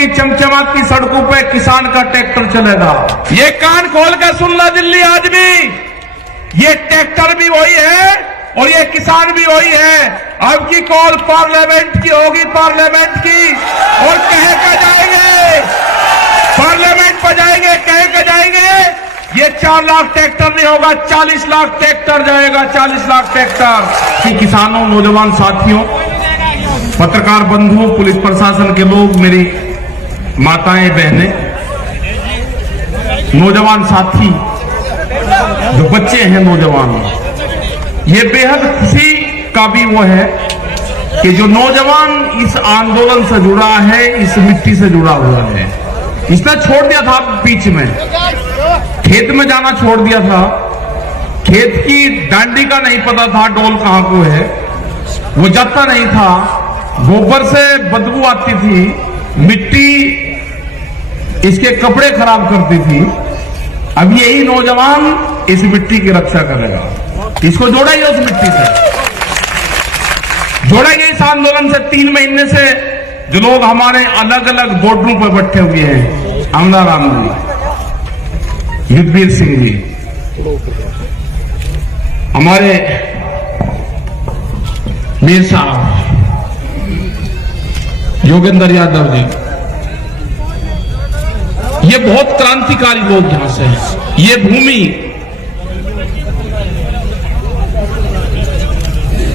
की चमचमाती सड़कों पे किसान का ट्रैक्टर चलेगा। ये कान खोल कर सुन ला दिल्ली आज भी, ये ट्रैक्टर भी वही है और ये किसान भी वही है। अब की कॉल पार्लियामेंट की होगी, पार्लियामेंट की, और कह कर जाएंगे, पार्लियामेंट पर जाएंगे, कह कर जाएंगे। ये 4 लाख ट्रैक्टर नहीं होगा, 40 लाख ट्रैक्टर जाएगा, 40 लाख ट्रैक्टर। किसानों, नौजवान साथियों, पत्रकार बंधुओं, पुलिस प्रशासन के लोग, मेरी माताएं, बहनें, नौजवान साथी, जो बच्चे हैं नौजवान, ये बेहद खुशी का भी वो है कि जो नौजवान इस आंदोलन से जुड़ा है, इस मिट्टी से जुड़ा हुआ है। इसने छोड़ दिया था बीच में, खेत में जाना छोड़ दिया था, खेत की डांडी का नहीं पता था डोल कहां को है, वो जाता नहीं था, गोबर से बदबू आती थी, मिट्टी इसके कपड़े खराब करती थी। अब यही नौजवान इस मिट्टी की रक्षा करेगा, इसको जोड़ेंगे उस मिट्टी से, जोड़ेंगे इस आंदोलन से। 3 महीने से जो लोग हमारे अलग अलग बॉर्डरों पर बैठे हुए हैं, अमला राम जी, युद्धवीर सिंह जी, हमारे मीर साहब, योगेंद्र यादव जी, ये बहुत क्रांतिकारी लोग यहां से हैं। ये भूमि,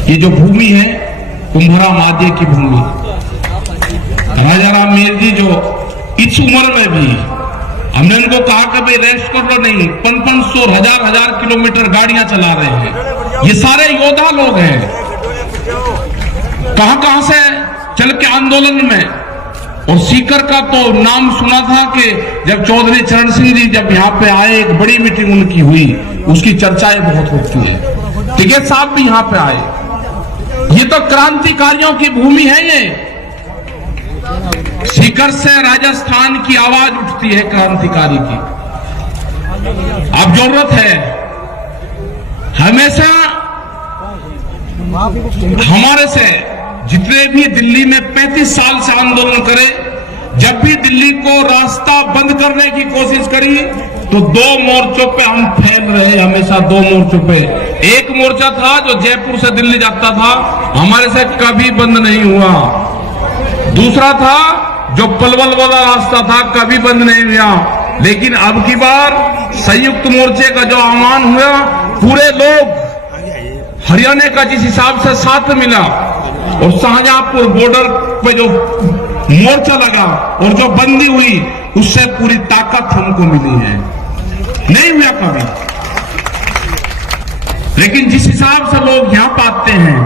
ये जो भूमि है कुंभरा मादे की भूमि, राजा राम मेहर जी जो इस उम्र में भी, हमने उनको कहा कि भाई रेस्ट कर लो, नहीं, 500 हजार किलोमीटर गाड़ियां चला रहे हैं। ये सारे योद्धा लोग हैं, कहां से चल के आंदोलन में। और सीकर का तो नाम सुना था कि जब चौधरी चरण सिंह जी जब यहाँ पे आए, एक बड़ी मीटिंग उनकी हुई, उसकी चर्चाएं बहुत होती है। टिकैत साहब भी यहाँ पे आए। ये तो क्रांतिकारियों की भूमि है। ये सीकर से राजस्थान की आवाज उठती है क्रांतिकारी की। अब जरूरत है हमेशा हमारे से, जितने भी दिल्ली में 35 साल से आंदोलन करे, जब भी दिल्ली को रास्ता बंद करने की कोशिश करी तो 2 मोर्चों पे हम फैल रहे, हमेशा 2 मोर्चों पे। एक मोर्चा था जो जयपुर से दिल्ली जाता था, हमारे से कभी बंद नहीं हुआ। दूसरा था जो पलवल वाला रास्ता था, कभी बंद नहीं हुआ। लेकिन अब की बार संयुक्त मोर्चे का जो आह्वान हुआ, पूरे लोग हरियाणा का जिस हिसाब से साथ मिला, और शाहजहांपुर बॉर्डर पे जो मोर्चा लगा और जो बंदी हुई, उससे पूरी ताकत हमको मिली है। नहीं हुआ कभी। लेकिन जिस हिसाब से लोग यहां पाते हैं,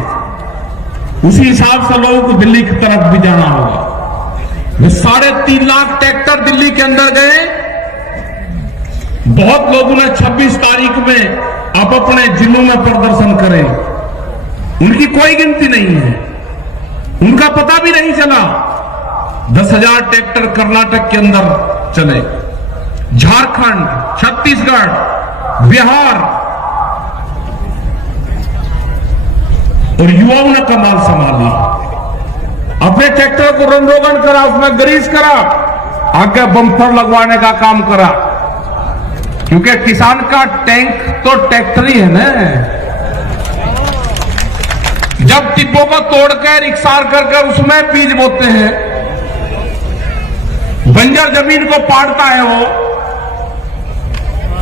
उसी हिसाब से लोगों को दिल्ली की तरफ भी जाना होगा। 3.5 लाख ट्रैक्टर दिल्ली के अंदर गए। बहुत लोगों ने 26 तारीख में अब अपने जिलों में प्रदर्शन करें, उनकी कोई गिनती नहीं है, उनका पता भी नहीं चला। 10,000 ट्रैक्टर कर्नाटक के अंदर चले, झारखंड, छत्तीसगढ़, बिहार, और युवाओं ने कमाल संभाली। अपने ट्रैक्टर को रंगरोगन करा, उसमें ग्रीस करा, आगे बम्पर लगवाने का काम करा, क्योंकि किसान का टैंक तो ट्रैक्टर ही है ना। जब टिब्बों को तोड़कर इकसार कर उसमें बीज बोते हैं, बंजर जमीन को पाड़ता है वो,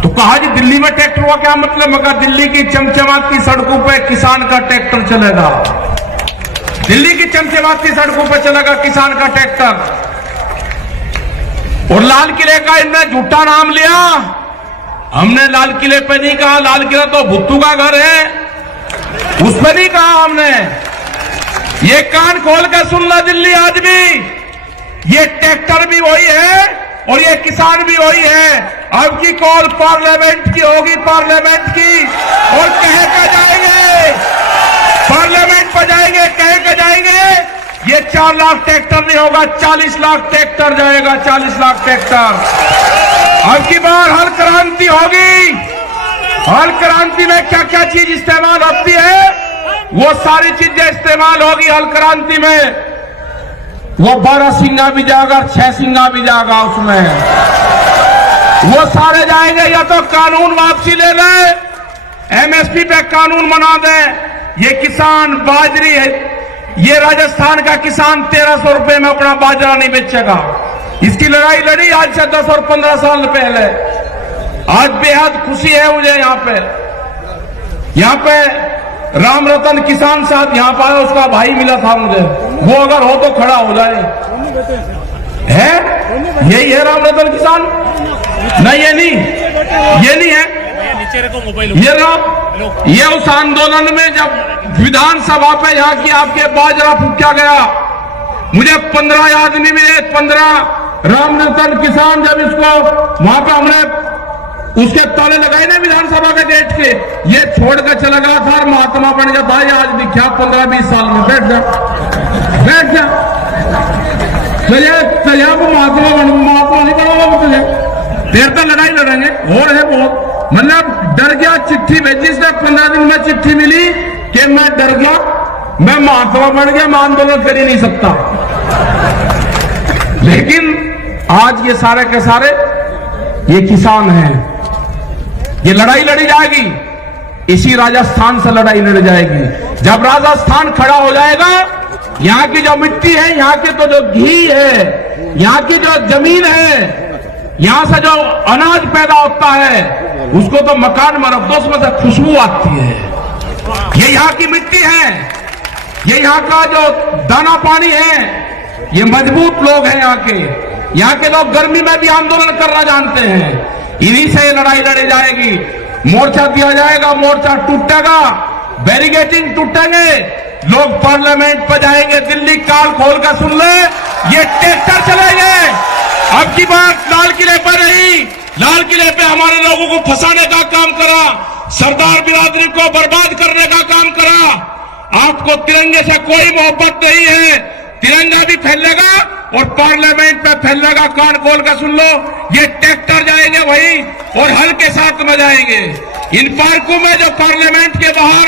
तो कहा जी दिल्ली में ट्रैक्टर हुआ, क्या मतलब? मगर दिल्ली की चमचमाती सड़कों पे किसान का ट्रैक्टर चलेगा, दिल्ली की चमचमाती सड़कों पे चलेगा किसान का ट्रैक्टर। और लाल किले का इनने झूठा नाम लिया। हमने लाल किले पे नहीं कहा, लाल किला तो भुट्टू का घर है, उस पर नहीं कहा हमने। ये कान खोल कर सुन ला दिल्ली आज भी, ये ट्रैक्टर भी वही है और ये किसान भी वही है। अब की कॉल पार्लियामेंट की होगी, पार्लियामेंट की, और कह कर जाएंगे, पार्लियामेंट पर जाएंगे, कह कर जाएंगे। ये 4 लाख ट्रैक्टर नहीं होगा, 40 लाख ट्रैक्टर जाएगा, 40 लाख ट्रैक्टर। अब की बार हल क्रांति होगी। हल क्रांति में क्या क्या चीज इस्तेमाल होती है, वो सारी चीजें इस्तेमाल होगी हल क्रांति में। वो 12 सिंगा भी जाएगा, 6 सिंगा भी जाएगा, उसमें वो सारे जाएंगे। या तो कानून वापसी ले ले, एमएसपी पे कानून बना दे। ये किसान बाजरी है, ये राजस्थान का किसान 1300 रुपए में अपना बाजरा नहीं बेचेगा। इसकी लड़ाई लड़ी आज से 10 और 15 साल पहले। आज बेहद खुशी है मुझे यहाँ पे राम रतन किसान साहब यहाँ पर आया, उसका भाई मिला था मुझे, वो अगर हो तो खड़ा हो जाए। है यही है राम रतन किसान? नहीं, ये नहीं है। ये रहा, ये उस आंदोलन में जब विधानसभा पे यहाँ की आपके बाजरा फूका गया, मुझे 15 आदमी मिले, 15 राम रतन किसान। जब इसको वहां पे हमने उसके ताले लगाए ना विधानसभा के गेट के, ये छोड़ कर चला गया था, महात्मा बन गया भाई। आज दिखा 15-20 साल में बैठ जा चलिए को महात्मा नहीं बनाऊंगा तुझे, देर तक लड़ाई लड़ेंगे। और है बहुत, मतलब डर गया, चिट्ठी भेजी इसने 15 दिन में चिट्ठी मिली कि मैं डर गया, मैं महात्मा बन गया, मैं आंदोलन कर ही नहीं सकता। लेकिन आज ये सारे के सारे ये किसान हैं। ये लड़ाई लड़ी जाएगी, इसी राजस्थान से लड़ाई लड़ी जाएगी। जब राजस्थान खड़ा हो जाएगा, यहाँ की जो मिट्टी है, यहाँ की तो जो घी है, यहाँ की जो जमीन है, यहाँ से जो अनाज पैदा होता है, उसको तो मकान में रख दो, उसमें से खुशबू आती है। ये यहाँ की मिट्टी है, ये यहाँ का जो दाना पानी है, ये मजबूत लोग हैं यहाँ के लोग गर्मी में भी आंदोलन करना जानते हैं। इन्हीं से लड़ाई लड़ी जाएगी। मोर्चा दिया जाएगा, मोर्चा टूटेगा, बैरिकेडिंग टूटेंगे, लोग पार्लियामेंट पर जाएंगे। दिल्ली काल खोल कर सुन ले, ये ट्रैक्टर चलेंगे। अब की बात लाल किले पर नहीं, लाल किले पे हमारे लोगों को फंसाने का काम करा, सरदार बिरादरी को बर्बाद करने का काम करा। आपको तिरंगे से कोई मोहब्बत नहीं है, तिरंगा भी फैलेगा और पार्लियामेंट पे फैलेगा। कान खोल कर सुन लो, ये ट्रैक्टर जाएंगे भाई, और हल के साथ न जाएंगे। इन पार्कों में जो पार्लियामेंट के बाहर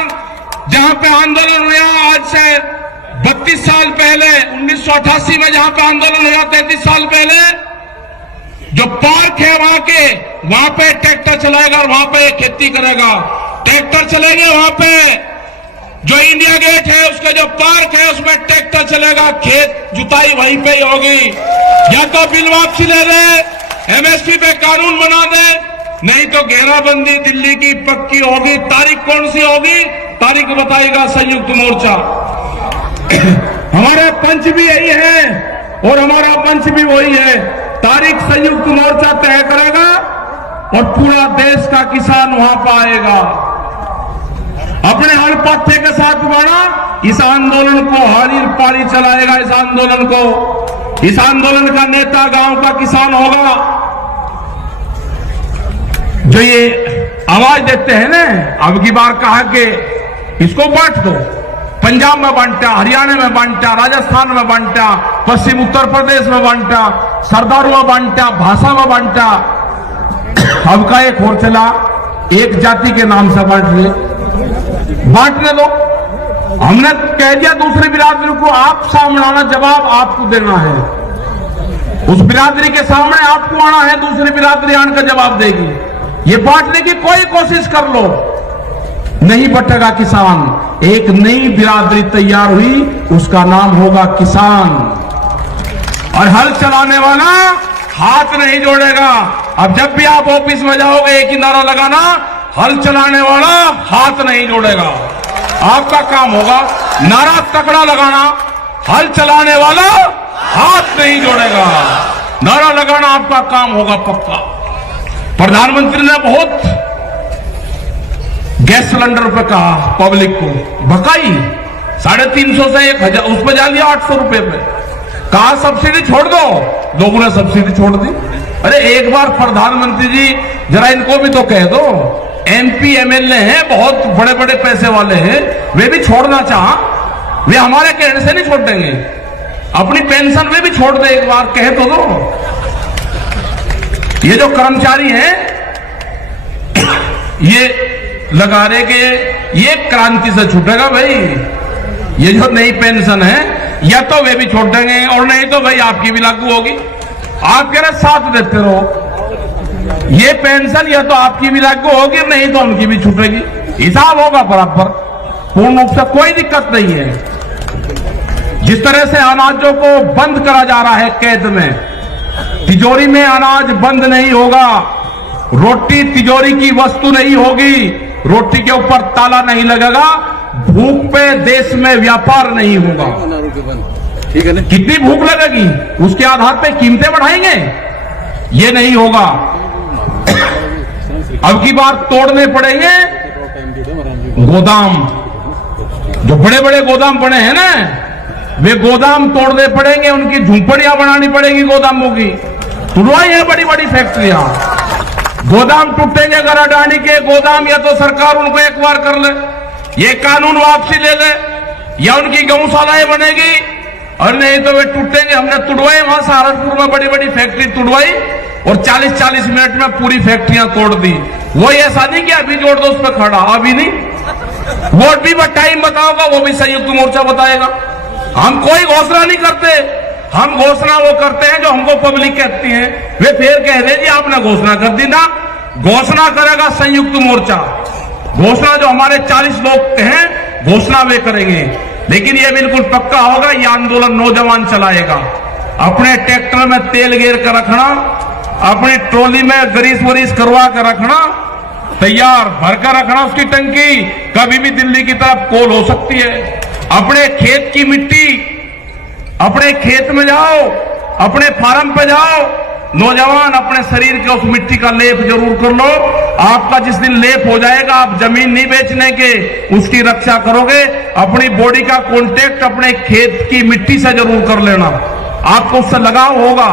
जहां पे आंदोलन हुआ आज से 32 साल पहले, 1988 में जहां पे आंदोलन हुआ 33 साल पहले, जो पार्क है वहां पे ट्रैक्टर चलाएगा और वहां पे खेती करेगा। ट्रैक्टर चलेंगे वहां पे। जो इंडिया गेट है उसका जो पार्क है उसमें ट्रैक्टर चलेगा, खेत जुताई वहीं पे ही होगी। या तो बिल वापसी ले ले, एमएसपी पे कानून बना दे, नहीं तो घेराबंदी दिल्ली की पक्की होगी। तारीख कौन सी होगी, तारीख बताएगा संयुक्त मोर्चा। हमारे पंच भी यही है और हमारा मंच भी वही है। तारीख संयुक्त मोर्चा तय करेगा और पूरा देश का किसान वहां पर आएगा। अपने हर पत्थे के साथ बढ़ा, इस आंदोलन को हारी पारी चलाएगा। इस आंदोलन का नेता गांव का किसान होगा। जो ये आवाज देते हैं ना, अब की बार कहा कि इसको बांट दो, पंजाब में बांटा, हरियाणा में बांटा, राजस्थान में बांटा, पश्चिम उत्तर प्रदेश में बांटा, सरदारों में बांटा, भाषा में बांटा। अब का एक और चला, एक जाति के नाम से बांटने दो। हमने कह दिया दूसरी बिरादरी को, आप सामने जवाब आपको देना है। उस बिरादरी के सामने आपको आना है, दूसरी बिरादरी आने का जवाब देगी। ये बांटने की कोई कोशिश कर लो, नहीं बटेगा किसान। एक नई बिरादरी तैयार हुई, उसका नाम होगा किसान। और हल चलाने वाला हाथ नहीं जोड़ेगा। अब जब भी आप ऑफिस में जाओगे एक ही नारा लगाना, हल चलाने वाला हाथ नहीं जोड़ेगा। आपका काम होगा नारा तकड़ा लगाना, हल चलाने वाला हाथ नहीं जोड़ेगा। नारा लगाना आपका काम होगा पक्का। प्रधानमंत्री ने बहुत गैस सिलेंडर पे कहा, पब्लिक को भकाई 350 से 1000, उस पर जा लिया 800 रुपए पे। कहा सब्सिडी छोड़ दो, लोगों ने सब्सिडी छोड़ दी। अरे एक बार प्रधानमंत्री जी जरा इनको भी तो कह दो, एमपी एमएलए हैं, बहुत बड़े बड़े पैसे वाले हैं, वे भी छोड़ना चाहा, वे हमारे कहने से नहीं छोड़ देंगे। अपनी पेंशन में भी छोड़ दे, एक बार कह तो दो। ये जो कर्मचारी हैं ये लगा रहे कि ये क्रांति से छूटेगा भाई, ये जो नई पेंशन है या तो वे भी छोड़ देंगे और नहीं तो भाई आपकी भी लागू होगी। आप कह रहे साथ देते रहो, ये पेंशन या तो आपकी भी लागू होगी नहीं तो उनकी भी छूटेगी, हिसाब होगा बराबर, पूर्ण रूप से कोई दिक्कत नहीं है। जिस तरह से अनाजों को बंद करा जा रहा है कैद में, तिजोरी में अनाज बंद नहीं होगा, रोटी तिजोरी की वस्तु नहीं होगी, रोटी के ऊपर ताला नहीं लगेगा, भूख पे देश में व्यापार नहीं होगा। ठीक है ना? कितनी भूख लगेगी उसके आधार पे कीमतें बढ़ाएंगे, ये नहीं होगा। अब की बार तोड़ने पड़ेंगे गोदाम, जो बड़े बड़े गोदाम बने हैं ना, वे गोदाम तोड़ने पड़ेंगे, उनकी झुंपड़ियां बनानी पड़ेगी गोदामों की, तुड़वाई है बड़ी बड़ी फैक्ट्रियां, गोदाम टूटेंगे अगर अडानी के गोदाम, या तो सरकार उनको एक बार कर ले, ये कानून वापसी ले ले, या उनकी गौशालाएं बनेगी, और नहीं तो वे टूटेंगे। हमने तुड़वाई वहां सहारनपुर में बड़ी बड़ी फैक्ट्री तुड़वाई और 40-40 मिनट में पूरी फैक्ट्रियां तोड़ दी। वो ऐसा नहीं कि अभी जोड़ दो उस पर खड़ा, अभी नहीं, वोट भी टाइम बताओगा, वो भी संयुक्त मोर्चा बताएगा। हम कोई घोषणा नहीं करते, हम घोषणा वो करते हैं जो हमको पब्लिक कहती है। वे फिर कह दे जी आपने घोषणा कर दी ना, घोषणा करेगा संयुक्त मोर्चा, घोषणा जो हमारे 40 लोग हैं घोषणा वे करेंगे। लेकिन ये बिल्कुल पक्का होगा, ये आंदोलन नौजवान चलाएगा। अपने ट्रैक्टर में तेल गेर कर रखना, अपनी ट्रॉली में ग्रीस वरीस करवा कर रखना, तैयार भरकर रखना उसकी टंकी, कभी भी दिल्ली की तरफ कॉल हो सकती है। अपने खेत की मिट्टी, अपने खेत में जाओ, अपने फार्म पे जाओ, नौजवान अपने शरीर के उस मिट्टी का लेप जरूर कर लो। आपका जिस दिन लेप हो जाएगा, आप जमीन नहीं बेचने के, उसकी रक्षा करोगे। अपनी बॉडी का कांटेक्ट अपने खेत की मिट्टी से जरूर कर लेना, आपको उससे लगाव होगा।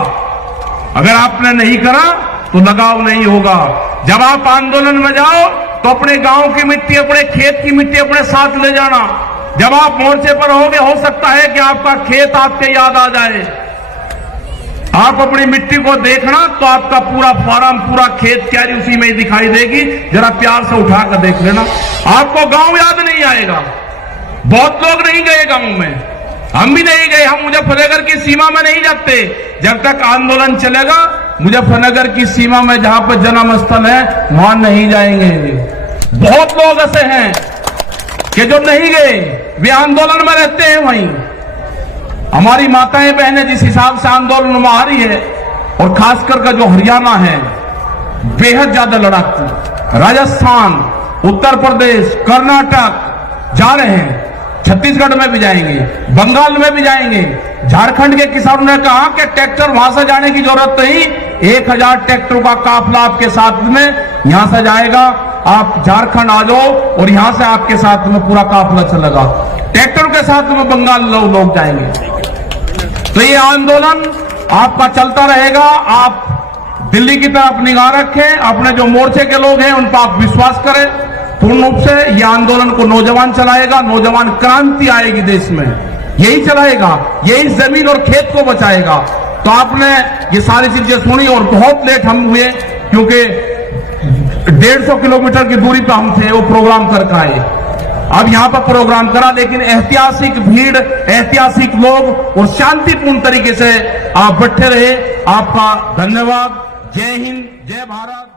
अगर आपने नहीं करा तो लगाव नहीं होगा। जब आप आंदोलन में जाओ तो अपने गांव की मिट्टी, अपने खेत की मिट्टी अपने साथ ले जाना। जब आप मोर्चे पर होगे, हो सकता है कि आपका खेत आपके याद आ जाए, आप अपनी मिट्टी को देखना तो आपका पूरा फार्म, पूरा खेत क्यारी उसी में ही दिखाई देगी। जरा प्यार से उठाकर देख लेना, आपको गांव याद नहीं आएगा। बहुत लोग नहीं गए गांव में, हम भी नहीं गए, हम मुजफ्फरनगर की सीमा में नहीं जाते। जब तक आंदोलन चलेगा मुजफ्फरनगर की सीमा में जहां पर जन्म स्थल है वहां नहीं जाएंगे। बहुत लोग ऐसे हैं कि जो नहीं गए, वे आंदोलन में रहते हैं वहीं। हमारी माताएं बहनें जिस हिसाब से आंदोलन में आ रही है, और खासकर का जो हरियाणा है बेहद ज्यादा लड़ाकू, राजस्थान, उत्तर प्रदेश, कर्नाटक जा रहे हैं, छत्तीसगढ़ में भी जाएंगे, बंगाल में भी जाएंगे। झारखंड के किसानों ने कहा कि ट्रैक्टर वहां से जाने की जरूरत नहीं, 1000 ट्रैक्टरों का काफिला आपके साथ में यहां से जाएगा, आप झारखंड आ जाओ और यहां से आपके साथ में पूरा काफिला चलेगा। ट्रैक्टर के साथ में बंगाल लोग जाएंगे। तो ये आंदोलन आपका चलता रहेगा। आप दिल्ली की तरफ निगाह रखें, अपने जो मोर्चे के लोग हैं उन पर आप विश्वास करें। पूर्ण रूप से ये आंदोलन को नौजवान चलाएगा, नौजवान क्रांति आएगी देश में, यही चलाएगा, यही जमीन और खेत को बचाएगा। तो आपने ये सारी चीजें सुनी और बहुत लेट हम हुए, क्योंकि 150 किलोमीटर की दूरी पर हम थे, वो प्रोग्राम करके आए। अब यहां पर प्रोग्राम करा, लेकिन ऐतिहासिक भीड़, ऐतिहासिक लोग और शांतिपूर्ण तरीके से आप बैठे रहे। आपका धन्यवाद। जय हिंद, जय भारत।